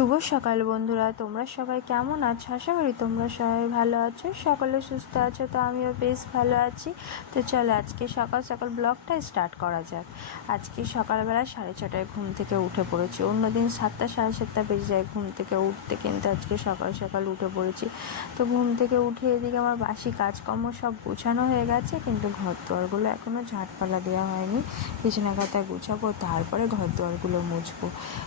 শুভ সকাল বন্ধুরা, তোমরা সবাই কেমন আছো? আশা করি তোমরা সবাই ভালো আছো, সকলে সুস্থ আছো। তো আমিও বেশ ভালো আছি। তো চলো আজকে সকাল সকাল ব্লগটা স্টার্ট করা যাক। আজকে সকালবেলা 6:30টায় ঘুম থেকে উঠে পড়েছি। অন্যদিন 7টা 7:30 বেজে যায় ঘুম থেকে উঠতে, কিন্তু আজকে সকাল সকাল উঠে পড়েছি। তো ঘুম থেকে উঠে এদিকে আমার বাসি কাজকর্ম সব গোছানো হয়ে গেছে, কিন্তু ঘর দুয়ারগুলো এখনও ঝাঁটপালা দেওয়া হয়নি। বিছানা কাঁথা গুছাবো, তারপরে ঘর দুয়ারগুলো মুছবো।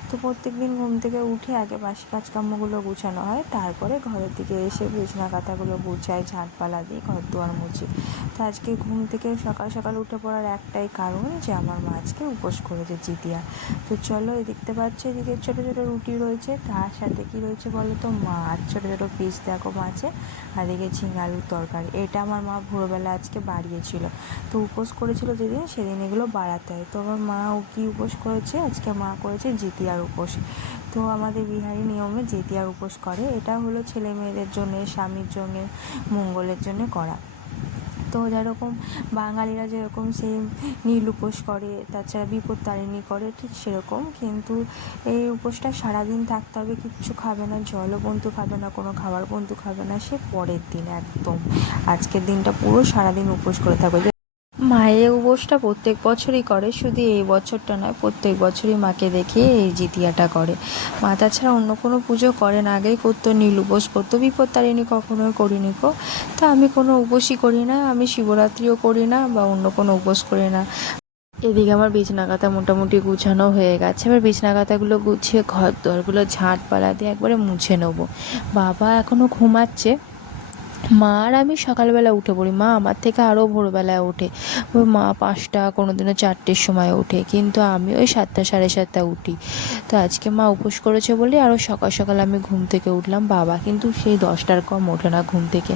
তো প্রত্যেকদিন ঘুম থেকে উঠে আগে বাসি কাজকর্মগুলো গুছানো হয়, তারপরে ঘরের দিকে এসে বিছানা কাঁথাগুলো গুছাই, ঝাঁটপালা দিই, ঘর দুয়ার মুছি। তো আজকে ঘুম থেকে সকাল সকাল উঠে পড়ার একটাই কারণ যে আমার মা আজকে উপোস করেছে জিতিয়া। তো চলো, দেখতে পাচ্ছি এদিকে ছোটো ছোটো রুটি রয়েছে, তার সাথে কি রয়েছে বলো তো, মাছ, ছোটো ছোটো পিস দেখো মাছে, আর এদিকে ঝিঙে আলুর তরকারি। এটা আমার মা ভোরবেলা আজকে বাড়িয়েছিল। তো উপোস করেছিল যেদিন, সেদিন এগুলো বাড়াতে হয়। তো আমার মা কি উপোস করেছে, আজকে মা করেছে জিতিয়ার উপোস। তো আমাদের বিহারি নিয়মে জিতিয়ার উপোস করে। এটা হলো ছেলে মেয়েদের জন্যে, স্বামীর জন্যে, মঙ্গলের জন্যে করা। তো যেরকম বাঙালিরা যেরকম সেই নীল উপোস করে, তাছাড়া বিপত্তারিণী করে, ঠিক সেরকম। কিন্তু এই উপোসটা সারাদিন থাকতে হবে, কিচ্ছু খাবে না, জলও বন্ধু খাবে না, কোনো খাবার বন্ধু খাবে না, সে পরের দিন একদম। আজকের দিনটা পুরো সারাদিন উপোস করে থাকবে। মায়ের উপোসটা প্রত্যেক বছরই করে, শুধু এই বছরটা নয়, প্রত্যেক বছরই মাকে দেখিয়ে এই জিতিয়াটা করে। মা তাছাড়া অন্য কোনো পুজো করে না, আগেই করতো, নীল উপোস করতো, বিপত্তারিণী কখনোই করিনি কো। তো আমি কোনো উপোসই করি না, আমি শিবরাত্রিও করি না বা অন্য কোনো উপোস করি না। এদিকে আমার বিছানা কাঁথা মোটামুটি গুছানো হয়ে গেছে। এবার বিছানা কাঁথাগুলো গুছিয়ে ঘর দরগুলো ঝাঁটপালা দিয়ে একবারে মুছে নেবো। বাবা এখনও ঘুমাচ্ছে। মা আর আমি সকালবেলা উঠে পড়ি। মা আমার থেকে আরও ভোরবেলায় ওঠে। ওই মা 5টা, কোনো দিনও 4টের সময় ওঠে, কিন্তু আমি ওই 7টা 7:30 উঠি। তো আজকে মা উপোস করেছে বলে আরও সকাল সকাল আমি ঘুম থেকে উঠলাম। বাবা কিন্তু সেই 10টার কম ওঠে না ঘুম থেকে।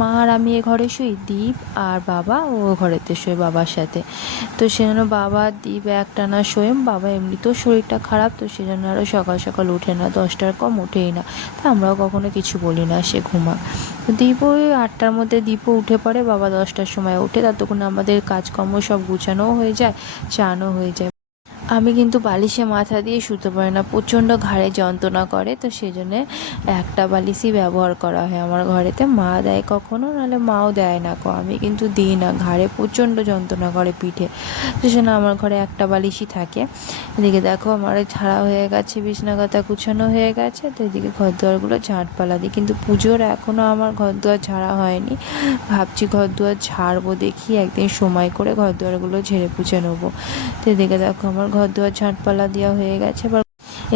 মা আর আমি এ ঘরে শুই, দীপ আর বাবা ও ঘরেতে শোয় বাবার সাথে। তো সেজন্য বাবা আর দীপ একটানা শোয়। বাবা এমনিতেও শরীরটা খারাপ, তো সেজন্য আরও সকাল সকাল ওঠে না, 10টার কম ওঠেই না। তা আমরাও কখনো কিছু বলি না, সে ঘুমা। দীপ ওই 8টার মধ্যে দীপও উঠে পড়ে, বাবা 10টার সময় ওঠে। ততক্ষণে আমাদের কাজকর্ম সব গুছানোও হয়ে যায়, চানও হয়ে যায়। আমি কিন্তু বালিশে মাথা দিয়ে শুতে পারি না, প্রচণ্ড ঘাড়ে যন্ত্রণা করে। তো সেই জন্যে একটা বালিশই ব্যবহার করা হয় আমার ঘরেতে। মা দেয় কখনো, নাহলে মাও দেয় না কো, আমি কিন্তু দিই না, ঘাড়ে প্রচণ্ড যন্ত্রণা করে, পিঠে। তো সেজন্য আমার ঘরে একটা বালিশই থাকে। এদিকে দেখো আমার ঝাড়া হয়ে গেছে, বিছানা কাঁথা গুছানো হয়ে গেছে। তো এদিকে ঘর দুয়ারগুলো ঝাঁটপালা দিই, কিন্তু পুজোর এখনও আমার ঘর দুয়ার ঝাড়া হয়নি। ভাবছি ঘর দুয়ার ঝাড়বো, দেখি একদিন সময় করে ঘর দুয়ারগুলো ঝেড়ে পুছে নেবো। তো এদিকে দেখো আমার ঘর দুয়ার ঝাঁটপালা দেওয়া হয়ে গেছে।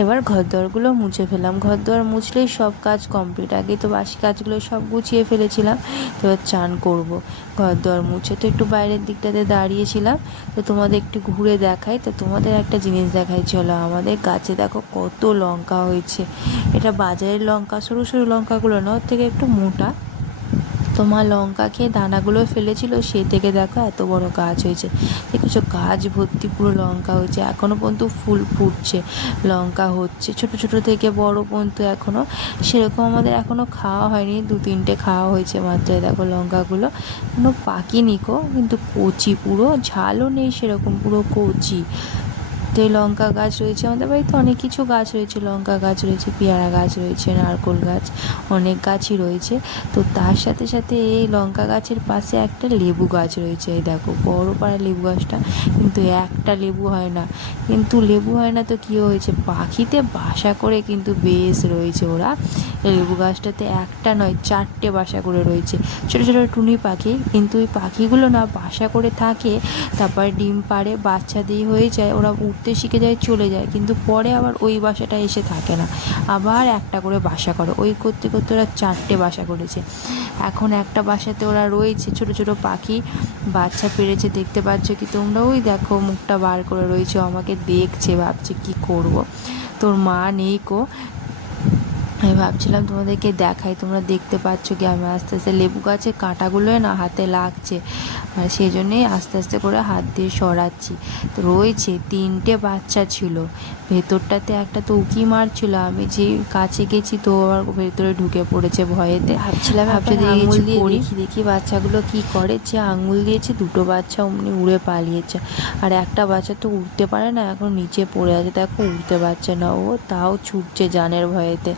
এবার ঘর দুয়ারগুলো মুছে ফেললাম। ঘর দুয়ার মুছলেই সব কাজ কমপ্লিট। আগে তো বাসি কাজগুলো সব গুছিয়ে ফেলেছিলাম। তো এবার চান করব। ঘর দুয়ার মুছে তো একটু বাইরের দিকটাতে দাঁড়িয়েছিলাম। তো তোমাদের একটু ঘুরে দেখাই। তো তোমাদের একটা জিনিস দেখাই, চলো। আমাদের গাছে দেখো কত লঙ্কা হয়েছে। এটা বাজারের লঙ্কা, সরু সরু লঙ্কাগুলো না, ওর থেকে একটু মোটা। তো মা লঙ্কা খেয়ে দানাগুলো ফেলেছিল, সে থেকে দেখো এত বড় গাছ হয়েছে। দেখেছো, গাছ ভর্তি পুরো লঙ্কা হয়েছে। এখনও পর্যন্ত ফুল ফুটছে, লঙ্কা হচ্ছে, ছোট ছোট থেকে বড় পর্যন্ত। এখনও সেরকম আমাদের এখনও খাওয়া হয়নি, 2-3টে খাওয়া হয়েছে মাত্র। দেখো লঙ্কাগুলো কোনো পাকিনি কো, কিন্তু কচি, পুরো ঝালও নেই সেরকম, পুরো কচি। তো এই লঙ্কা গাছ রয়েছে আমাদের বাড়িতে, অনেক কিছু গাছ রয়েছে, লঙ্কা গাছ রয়েছে, পেয়ারা গাছ রয়েছে, নারকেল গাছ, অনেক গাছই রয়েছে। তো তার সাথে সাথে এই লঙ্কা গাছের পাশে একটা লেবু গাছ রয়েছে। এই দেখো বড় পাড়া লেবু গাছটা, কিন্তু একটা লেবু হয় না। কিন্তু লেবু হয় না তো কী হয়েছে, পাখিতে বাসা করে কিন্তু বেশ রয়েছে ওরা। এই লেবু গাছটাতে একটা নয়, 4টে বাসা করে রয়েছে, ছোটো ছোটো টুনি পাখি। কিন্তু ওই পাখিগুলো না বাসা করে থাকে, তারপর ডিম পাড়ে, বাচ্চা দিয়ে হয়ে যায়, ওরা উঠতে শিখে যায়, চলে যায়, কিন্তু পরে আবার ওই বাসাটা এসে থাকে না, আবার একটা করে বাসা করে। ওই করতে করতে ওরা 4টে বাসা করেছে। এখন একটা বাসাতে ওরা রয়েছে, ছোট ছোট পাখি বাচ্চা পেড়েছে, দেখতে পাচ্ছ কি তোমরা? ওই দেখো মুখটা বার করে রয়েছে, আমাকে দেখছে, ভাবছে কি করব। তোর মা নেই কো। আমি ভাবছিলাম তোমাদেরকে দেখাই, তোমরা দেখতে পাচ্ছ কি আমি আস্তে আস্তে লেবু গাছে কাঁটাগুলো না হাতে লাগছে, আর সেই জন্যেই আস্তে আস্তে করে হাত দিয়ে সরাচ্ছি। তো রয়েছে 3টে বাচ্চা ছিল, ভেতরটাতে একটা তো উঁকি মারছিল, আমি যে কাছে গেছি তো আবার ভেতরে ঢুকে পড়েছে ভয়েতে। ভাবছিলাম আঙুল দিয়ে দেখি বাচ্চাগুলো কি করে, যে আঙুল দিয়েছে 2টো বাচ্চা অমনি উড়ে পালিয়েছে, আর একটা বাচ্চা তো উঠতে পারে না, এখন নিচে পড়ে আছে, দেখো উঠতে পারছে না, ও তাও ছুটছে জানের ভয়েতে।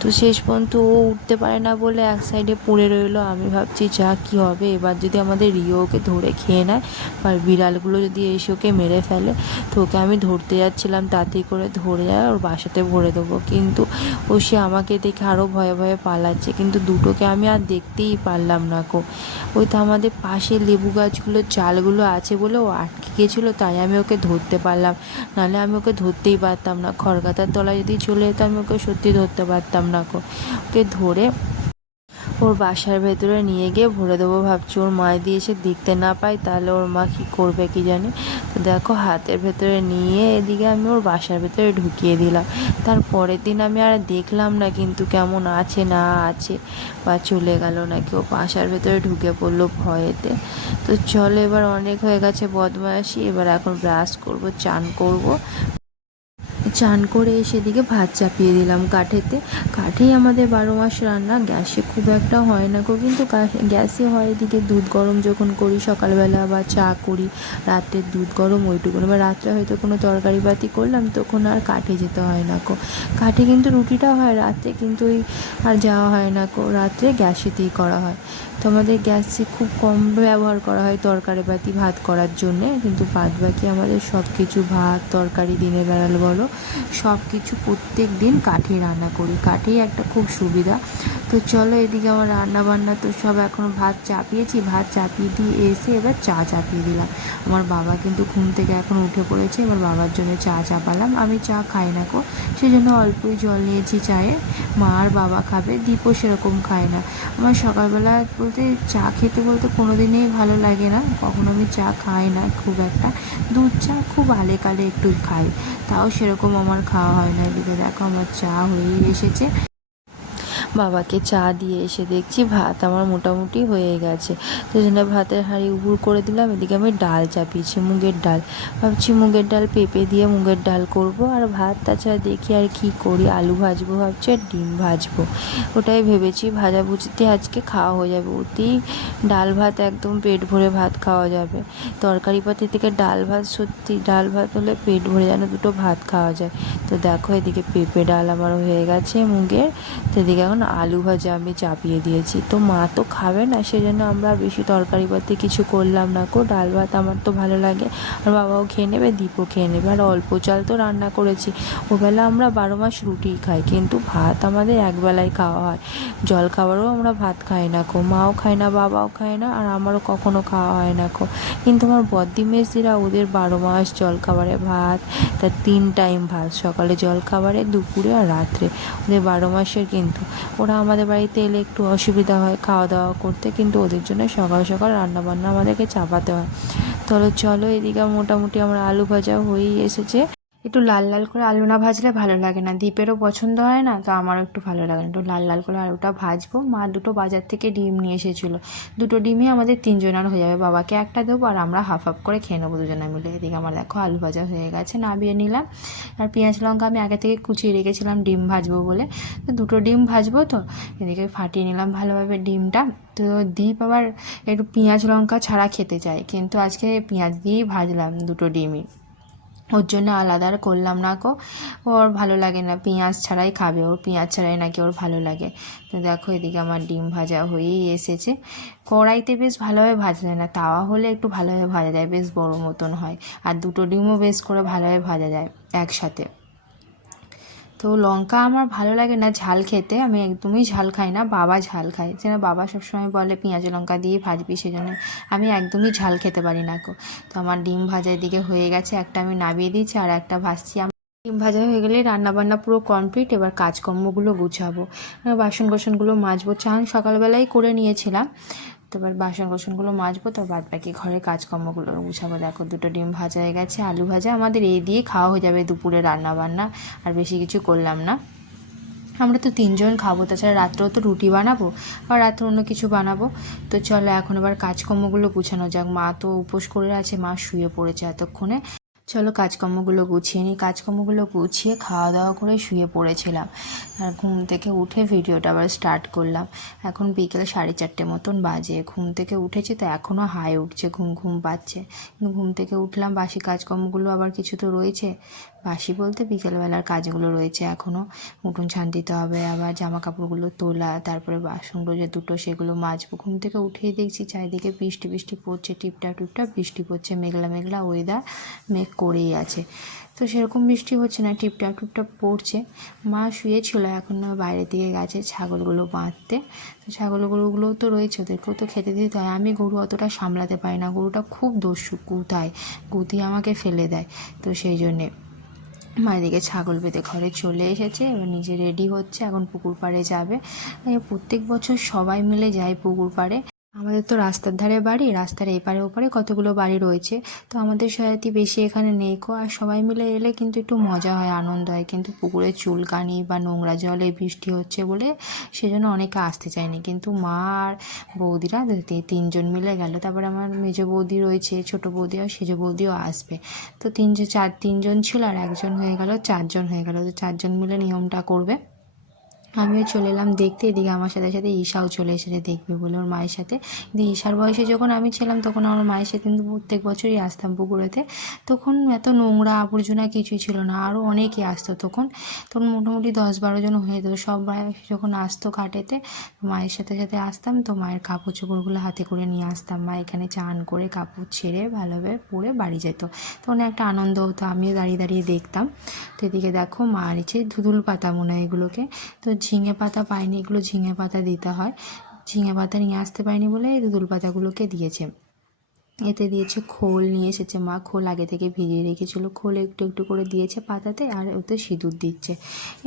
তো শেষ পর্যন্ত ও উঠতে পারে না বলে এক সাইডে পড়ে রইলো। আমি ভাবছি যা কি হবে, এবার যদি আমাদের রিও ওকে ধরে খেয়ে নেয় বা বিড়ালগুলো যদি এসে ওকে মেরে ফেলে, তো ওকে আমি ধরতে যাচ্ছিলাম, তাড়াতাড়ি করে ধরে যায় ওর বাসাতে ভরে দেবো, কিন্তু ও সে আমাকে দেখে আরও ভয়ে ভয়ে পালাচ্ছে, কিন্তু দুটোকে আমি আর দেখতেই পারলাম না কো। ওই তো আমাদের পাশে লেবু গাছগুলোর চালগুলো আছে বলে ও আটকে গেছিলো, তাই আমি ওকে ধরতে পারলাম, নাহলে আমি ওকে ধরতেই পারতাম না। খড়গাতার তলায় যদি চলে যেত আমি ওকে সত্যি ধরতে পারতাম না কো। ওকে ধরে ওর বাসার ভেতরে নিয়ে গিয়ে ভরে দেবো ভাবছি, ওর মা দিয়ে এসে দেখতে না পাই তাহলে ওর মা কী করবে কি জানি। তো দেখো হাতের ভেতরে নিয়ে এদিকে আমি ওর বাসার ভেতরে ঢুকিয়ে দিলাম। তারপরের দিন আমি আর দেখলাম না কিন্তু কেমন আছে না আছে, বা চলে গেল নাকি, ও বাসার ভেতরে ঢুকে পড়লো ভয়েতে। তো চলো, এবার অনেক হয়ে গেছে বদমাইশি, এবার এখন ব্রাশ করবো, চান করবো। চান করে সেদিকে ভাত চাপিয়ে দিলাম কাঠেতে। কাঠেই আমাদের 12 মাস রান্না, গ্যাসে খুব একটা হয় না গো, কিন্তু গ্যাসে হয়। এদিকে দুধ গরম যখন করি সকালবেলা বা চা করি, রাত্রের দুধ গরম ওইটুকু, এবার রাত্রে হয়তো কোনো তরকারি পাতি করলাম তখন আর কাঠে যেতে হয় না গো। কাঠে কিন্তু রুটিটা হয় রাত্রে, কিন্তু ওই আর যাওয়া হয় না গো, রাত্রে গ্যাসেতেই করা হয়। তো আমাদের গ্যাসে খুব কম ব্যবহার করা হয় তরকারি পাতি ভাত করার জন্যে, কিন্তু বাদ বাকি আমাদের সব কিছু ভাত তরকারি দিনের বেলাল বলো সব কিছু প্রত্যেক দিন কাঠে রান্না করি, কাঠেই একটা খুব সুবিধা। তো চলো, এদিকে আমার রান্না বান্না তো সব এখন ভাত চাপিয়েছি, ভাত চাপিয়ে দিয়ে এসে এবার চা চাপিয়ে দিলাম। আমার বাবা কিন্তু ঘুম থেকে এখন উঠে পড়েছে, এবার বাবার জন্য চা চাপালাম। আমি চা খাই না গো, সেই জন্য অল্পই জল নিয়েছি চায়ে। মা আর বাবা খাবে, দীপও সেরকম খায় না। আমার সকালবেলা বলতে চা খেতে বলতে কোনো দিনই ভালো লাগে না, কখনো আমি চা খাই না খুব একটা, দুধ চা খুব আলে কালে একটু খাই, তাও সেরকম আমার খাওয়া হয় না। এদিকে দেখো আমার চা হয়েই এসেছে, বাবাকে চা দিয়ে এসে দেখছি ভাত আমার মোটামুটি হয়ে গেছে, সেই জন্য ভাতের হাঁড়ি উবুর করে দিলাম। এদিকে আমি ডাল চাপিয়েছি, মুগের ডাল, ভাবছি মুগের ডাল পেঁপে দিয়ে মুগের ডাল করব, আর ভাত তাছাড়া দেখি আর কি করি, আলু ভাজবো ভাবছি আর ডিম ভাজবো, ওটাই ভেবেছি। ভাজাভুজিতে আজকে খাওয়া হয়ে যাবে, ওতেই ডাল ভাত একদম পেট ভরে ভাত খাওয়া যাবে। তরকারি পাতি থেকে ডাল ভাত, সত্যি ডাল ভাত হলে পেট ভরে যেন দুটো ভাত খাওয়া যায়। তো দেখো এদিকে পেঁপে ডাল আমার হয়ে গেছে মুগের, তো এদিকে এখন আলু ভাজা আমি চাপিয়ে দিয়েছি। তো মা তো খাবে না, সেজন্য আমরা বেশি তরকারি পাতি কিছু করলাম না গো, ডাল ভাত আমার তো ভালো লাগে, আর বাবাও খেয়ে নেবে, দীপও খেয়ে নেবে, আর অল্প চাল তো রান্না করেছি। ওবেলা আমরা 12 মাস রুটিই খাই, কিন্তু ভাত আমাদের একবেলাই খাওয়া হয়, জল খাবারও আমরা ভাত খাই না গো, মাও খায় না বাবাও খায় না, আর আমারও কখনো খাওয়া হয় না গো। কিন্তু আমার বদ্দি মেসদিরা ওদের 12 মাস জল খাবারে ভাত, তার 3 টাইম ভাত, সকালে জল খাবারে, দুপুরে আর রাত্রে, ওদের 12 মাসের। কিন্তু ওরা আমাদের বাড়িতে এলে একটু অসুবিধা হয় খাওয়া দাওয়া করতে, কিন্তু ওদের জন্য সকাল সকাল রান্নাবান্না আমাদেরকে চাপাতে হয়। চলো এদিকে মোটামুটি আমার আলু ভাজা হয়েই এসেছে। একটু লাল লাল করে আলু না ভাজলে ভালো লাগে না, দীপেরও পছন্দ হয় না, তো আমারও একটু ভালো লাগে না, একটু লাল লাল করে আলুটা ভাজবো। মা দুটো বাজার থেকে ডিম নিয়ে এসেছিলো, দুটো ডিমই আমাদের 3জনের হয়ে যাবে, বাবাকে একটা দেবো আর আমরা হাফ হাফ করে খেয়ে নেবো দুজনে মিলে। এদিকে আমার দেখো আলু ভাজা হয়ে গেছে, নামিয়ে নিলাম। আর পেঁয়াজ লঙ্কা আমি আগে থেকে কুচিয়ে রেখেছিলাম ডিম ভাজবো বলে, তো দুটো ডিম ভাজবো, তো এদিকে ফাটিয়ে নিলাম ভালোভাবে ডিমটা। তো দীপ আবার একটু পেঁয়াজ লঙ্কা ছাড়া খেতে চায়, কিন্তু আজকে পেঁয়াজ দিয়েই ভাজলাম দুটো ডিমই, ওর জন্য আলাদা আর করলাম না গো, ওর ভালো লাগে না, পেঁয়াজ ছাড়াই খাবে, ওর পেঁয়াজ ছাড়াই নাকি ওর ভালো লাগে। তো দেখো এদিকে আমার ডিম ভাজা হয়েই এসেছে। কড়াইতে বেশ ভালোভাবে ভাজা যায় না, তাওয়া হলে একটু ভালোভাবে ভাজা যায়, বেশ বড় মতন হয়, আর দুটো ডিমও বেশ করে ভালোভাবে ভাজা যায় একসাথে। তো লঙ্কা আমার ভালো লাগে না ঝাল খেতে, আমি একদমই ঝাল খাই না, বাবা ঝাল খায়, যেন বাবা সবসময় বলে পেঁয়াজ লঙ্কা দিয়ে ভাজবি, সেজন্য আমি একদমই ঝাল খেতে পারি না গো। তো আমার ডিম ভাজা এদিকে হয়ে গেছে, একটা আমি নামিয়ে দিয়েছি আর একটা ভাজছি। ডিম ভাজা হয়ে গেলে রান্নাবান্না পুরো কমপ্লিট, এবার কাজকর্মগুলো গুছাবো, বাসন কোসনগুলো মাজবো, চান সকালবেলাই করে নিয়েছিলাম, তো এবার বাসন কোসনগুলো মাজবো, তো বাদ বাকি ঘরের কাজকর্মগুলো গুছাবো। দেখো দুটো ডিম ভাজা হয়ে গেছে, আলু ভাজা, আমাদের এই দিয়ে খাওয়া হয়ে যাবে দুপুরে রান্না বান্না, আর বেশি কিছু করলাম না। আমরা তো 3জন খাবো, তাছাড়া রাত্রেও তো রুটি বানাবো আর রাত্রে অন্য কিছু বানাবো। তো চলো এখন এবার কাজকর্মগুলো গুছানো যাক। মা তো উপোস করে আছে, মা শুয়ে পড়েছে এতক্ষণে। চলো কাজকর্মগুলো গুছিয়ে নিই। কাজকর্মগুলো গুছিয়ে খাওয়া দাওয়া করে শুয়ে পড়েছিলাম, আর ঘুম থেকে উঠে ভিডিওটা আবার স্টার্ট করলাম। এখন বিকেল 4:30 মতন বাজে। ঘুম থেকে উঠেছি তো এখনও হাই উঠছে, ঘুম ঘুম পাচ্ছে। ঘুম থেকে উঠলাম, বাসি কাজকর্মগুলো আবার কিছু তো রয়েছে। বাসি বলতে বিকেলবেলার কাজগুলো রয়েছে এখনও। উঠোন ঝাঁট দিতে হবে, আবার জামা কাপড়গুলো তোলা, তারপরে বাসনগুলো যে দুটো সেগুলো মাজবো। ঘুম থেকে উঠেই দেখছি চারিদিকে বৃষ্টি বৃষ্টি পড়ছে, টিপটাপ টিপটাপ বৃষ্টি পড়ছে। মেঘলা মেঘলা ওয়েদার, মেঘ করেই আছে। তো সেরকম বৃষ্টি হচ্ছে না, টিপটাপ টিপটাপ পড়ছে। মা শুয়েছিল, এখন বাইরের দিকে গেছে ছাগলগুলো বাঁধতে। তো ছাগলগুলোও তো রয়েছে, ওদেরকেও তো খেতে দিতে হয়। আমি গরু অতটা সামলাতে পারি না, গরুটা খুব দস্যু, গুতায়, গুতিয়ে আমাকে ফেলে দেয়। তো সেই জন্যে মা এদিকে ছাগল বেঁধে ঘরে চলে এসেছে, এবার নিজে রেডি হচ্ছে, এখন পুকুর পাড়ে যাবে। প্রত্যেক বছর সবাই মিলে যায় পুকুর পাড়ে। আমাদের তো রাস্তার ধারে বাড়ি, রাস্তার এপারে ওপারে কতগুলো বাড়ি রয়েছে, তো আমাদের সয়াতি বেশি এখানে নেই কো। আর সবাই মিলে এলে কিন্তু একটু মজা হয়, আনন্দ হয়। কিন্তু পুকুরে চুলকানি বা নোংরা জলে বৃষ্টি হচ্ছে বলে সেজন্য অনেকে আসতে চায়নি। কিন্তু মা আর বৌদিরা 3জন মিলে গেল। তারপরে আমার মেজো বৌদি রয়েছে, ছোটো বৌদি আর সেজো বৌদিও আসবে। তো 3জন ছিল, আর একজন হয়ে গেল, 4জন হয়ে গেল। তো 4জন মিলে নিয়মটা করবে। আমিও চলে এলাম দেখতে। এদিকে আমার সাথে সাথে ঈশাও চলে এসেছে দেখবে বলে ওর মায়ের সাথে। কিন্তু ঈশার বয়সে যখন আমি ছিলাম তখন আমার মায়ের সাথে কিন্তু প্রত্যেক বছরই আসতাম পুকুরেতে। তখন এত নোংরা আবর্জনা কিছুই ছিল না, আরও অনেকেই আসতো তখন। তখন মোটামুটি 10-12 জন হয়ে যেত। সবাই যখন আসতো ঘাটেতে, মায়ের সাথে সাথে আসতাম। তো মায়ের কাপড় চোপড়গুলো হাতে করে নিয়ে আসতাম। মা এখানে চান করে কাপড় ছেড়ে ভালোভাবে পরে বাড়ি যেত। তখন একটা আনন্দ হতো, আমিও দাঁড়িয়ে দাঁড়িয়ে দেখতাম। তো এদিকে দেখো মা আনিছে ধুদুল পাতা মনে হয় এগুলোকে। তো ঝিঙে পাতা পাইনি, এগুলো ঝিঙে পাতা দিতে হয়। ঝিঙে পাতা নিয়ে আসতে পারিনি বলে ধুদুল পাতাগুলোকে দিয়েছে। এতে দিয়েছে খোল, নিয়ে এসেছে মা, খোল আগে থেকে ভিজিয়ে রেখেছিলো, খোল একটু একটু করে দিয়েছে পাতাতে, আর ওতে সিঁদুর দিচ্ছে।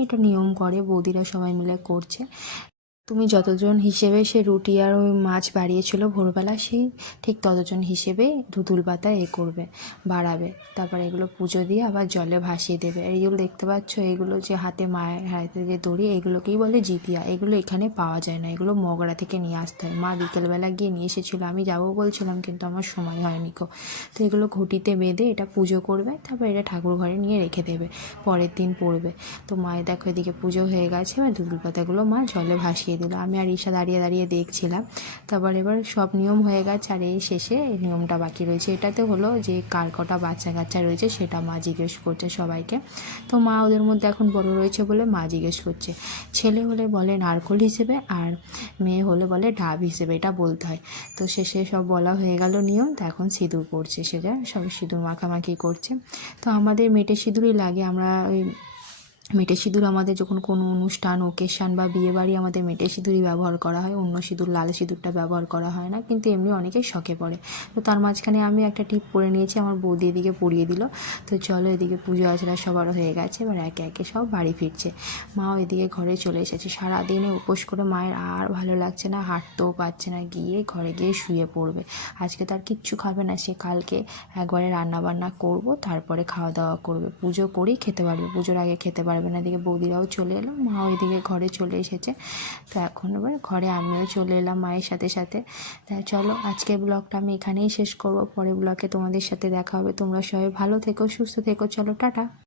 এটা নিয়ম করে, বৌদিরা সবাই মিলে করছে। তুমি যতজন হিসেবে সে রুটি আর ওই মাছ বাড়িয়েছিল ভোরবেলা, সেই ঠিক ততজন হিসেবে ধুতুল পাতা করবে, বাড়াবে। তারপর এগুলো পুজো দিয়ে আবার জলে ভাসিয়ে দেবে। আর এইগুলো দেখতে পাচ্ছ, এগুলো যে হাতে মায়ের হাতে যে দড়ি, এগুলোকেই বলে জিতিয়া। এগুলো এখানে পাওয়া যায় না, এগুলো মগরা থেকে নিয়ে আসতে হয়। মা বিকেলবেলা গিয়ে নিয়ে এসেছিলো, আমি যাবো বলছিলাম কিন্তু আমার সময় হয়নি কো। তো এগুলো ঘটিতে বেঁধে এটা পুজো করবে, তারপর এটা ঠাকুর ঘরে নিয়ে রেখে দেবে, পরের দিন পড়বে। তো মায়ের দেখো এদিকে পুজো হয়ে গেছে, এবার ধুতুল পাতাগুলো মা জলে ভাসিয়ে দিল। আমি আর ঈশা দাঁড়িয়ে দাঁড়িয়ে দেখছিলাম। তারপর এবার সব নিয়ম হয়ে গেছে, আর এই শেষে এই নিয়মটা বাকি রয়েছে। এটাতে হলো যে কার কটা বাচ্চা কাচ্চা রয়েছে সেটা মা জিজ্ঞেস করছে সবাইকে। তো মা ওদের মধ্যে এখন বড় রয়েছে বলে মা জিজ্ঞেস করছে। ছেলে হলে বলে নারকোল হিসেবে, আর মেয়ে হলে বলে ডাব হিসেবে, এটা বলতে হয়। তো শেষে সব বলা হয়ে গেল নিয়ম। তো এখন সিঁদুর পড়ছে, সেটা সব সিঁদুর মাখামাখি করছে। তো আমাদের মেটে সিঁদুরই লাগে। আমরা ওই মেটে সিঁদুর আমাদের যখন কোনো অনুষ্ঠান, ওকেশান বা বিয়েবাড়ি, আমাদের মেটে সিঁদুরই ব্যবহার করা হয়। অন্য সিঁদুর, লাল সিঁদুরটা ব্যবহার করা হয় না, কিন্তু এমনি অনেকেই শখে পড়ে। তো তার মাঝখানে আমি একটা টিপ পরে নিয়েছি, আমার বৌদি এদিকে পরিয়ে দিল। তো চলো এদিকে পুজো আচরা সবার হয়ে গেছে, এবার একে একে সব বাড়ি ফিরছে। মাও এদিকে ঘরে চলে এসেছে। সারাদিনে উপোস করে মায়ের আর ভালো লাগছে না, হাঁটতেও পারছে না, গিয়ে ঘরে গিয়ে শুয়ে পড়বে। আজকে তার কিচ্ছু খাবে না, সে কালকে একবারে রান্নাবান্না করব, তারপরে খাওয়া দাওয়া করবে। পুজো করেই খেতে পারবে, পুজোর আগে খেতে পারবে না। এদিকে বৌদিরাও চলে এলো, মাও এদিকে ঘরে চলে এসেছে। তো এখন এবার ঘরে আমিও চলে এলাম মায়ের সাথে সাথে। তাই চলো আজকের ব্লগটা আমি এখানেই শেষ করব। পরের ব্লগে তোমাদের সাথে দেখা হবে। তোমরা সবাই ভালো থেকো, সুস্থ থেকো। চলো টাটা।